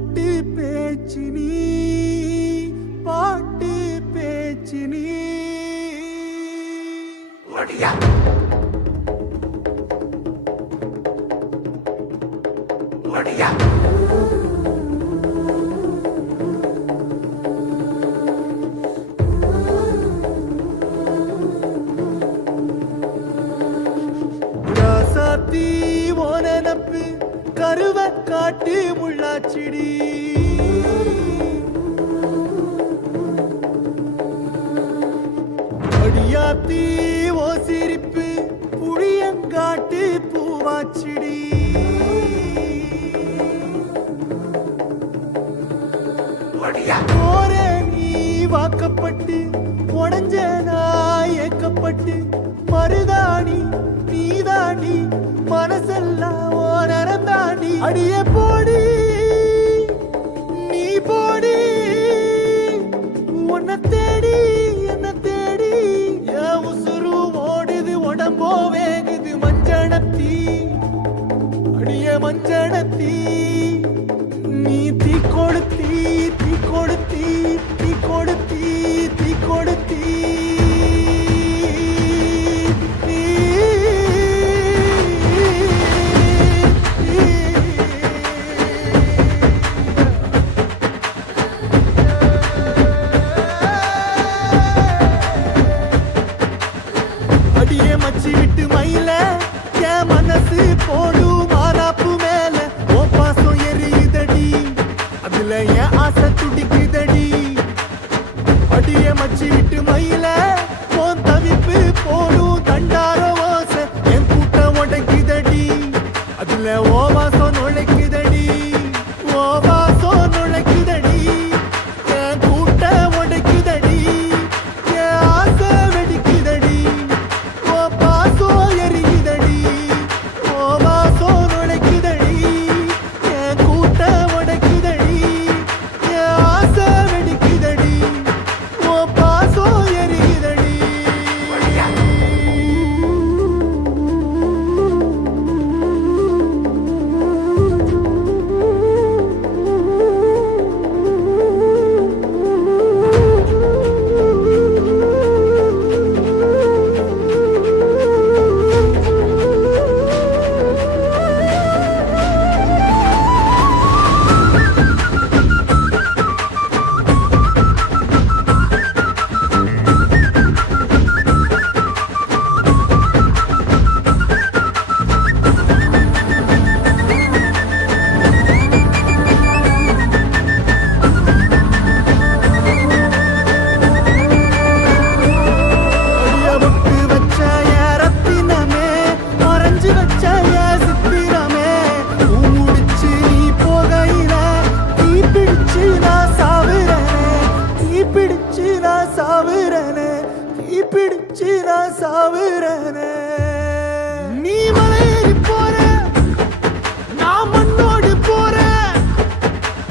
பாட்டு பேச்சினி பாட்டு பேச்சினி ஒடியா ஒடியா ராசாத்தி ஓனனப்பு கருவ காட்டு முள்ளாச்சிடி அடியாத்தி ஓ சிரிப்பு புளியங்காட்டு பூவாச்சிடி போற நீ வாக்கப்பட்டு உடஞ்ச நான் ஏக்கப்பட்டு மருதாணி நீதாண்டி மனசெல்லாம் ஓரம் தாண்டி அடிய போடி நீ போடி உன்னை தேடி என்ன தேடி என் உசுரு ஓடுது உடம்போ வேகுது மஞ்சனத்தி அடிய மஞ்சனத்தி நீ தீ கொடுத்தி தீ கொடுத்தி தீ கொடுத்தி தீ கொடுத்தி அடியே மச்சி விட்டு மயில என் மனசு போடு மாறாப்பு மேல ஓ பாசம் எரியுதடி அதுல என் ஆசை துடிக்குதடி அடியே மச்சி விட்டு மயில உன் தவிப்பு போடும் தண்டார ஓசை என் கூட்டம் உடைக்குதடி அதுல ஓ வாசம் நுழைக்குதடி ஓ வாசம் நுழைக்குதடி என் கூட்டம் உடைக்குதடி என் ஆசை வெடிக்குதடி ஓ பாசம் எரியுதடி ஓ வாசம் நுழைக்குதடி என் கூட்டம் உடைக்குதடி என் ஆசை வெடிக்குதடி ஓ பாசம் எரியுதடி நீ மலையேறி போற நான் மண்ணோடு போற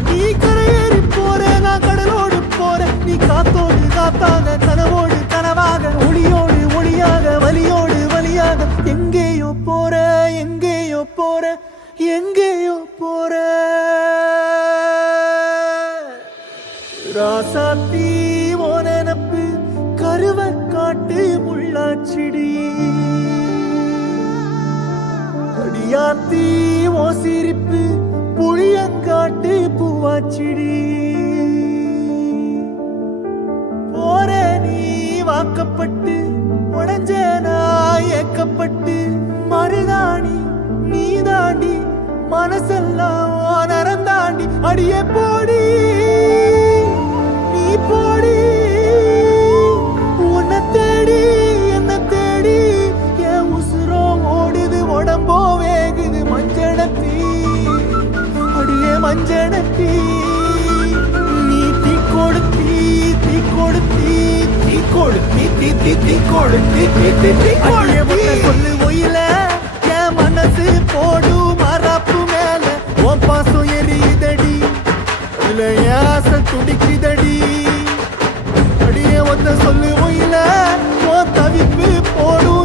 நீ கரையேறி போற நான் கடலோடு போற நீ காத்தோடு காத்தாக கனவோடு கனவாக ஒளியோடு ஒளியாக வலியோடு வலியாக எங்கேயோ போற எங்கேயோ போற எங்கேயோ போற ராசாத்தி ஓ நினப்பு கருவ காட்டு முள்ளாச்சிடி அடியாத்தி ஓ சிரிப்பு புளியங்காட்டு பூவாச்சிடி போற நீ வாக்கப்பட்டு உடஞ்ச நான் ஏக்கப்பட்டு மருதாணி நீதாண்டி மனசெல்லாம் ஓரம் தாண்டி அடிய போடி நீ போடி உன்னை தேடி என்ன தேடி என் உசுரோ ஓடுது உடம்போ வேகுது மஞ்சனத்தி அடியே மஞ்சனத்தி நீ தீ கொடுத்தி தீ கொடுத்தி தீ கொடுத்தி தீ தீ தீ கொடுத்தி தீ தீ தீ அடியே சொல்லு ஒயில என் மனசு போடு மறாப்பு மேல உன் பாசம் எரியுதடி அதுல என் ஆசை துடிக்குதடி அடியே ஒத்த சொல்லு ஒயில உன் தவிப்பு போடு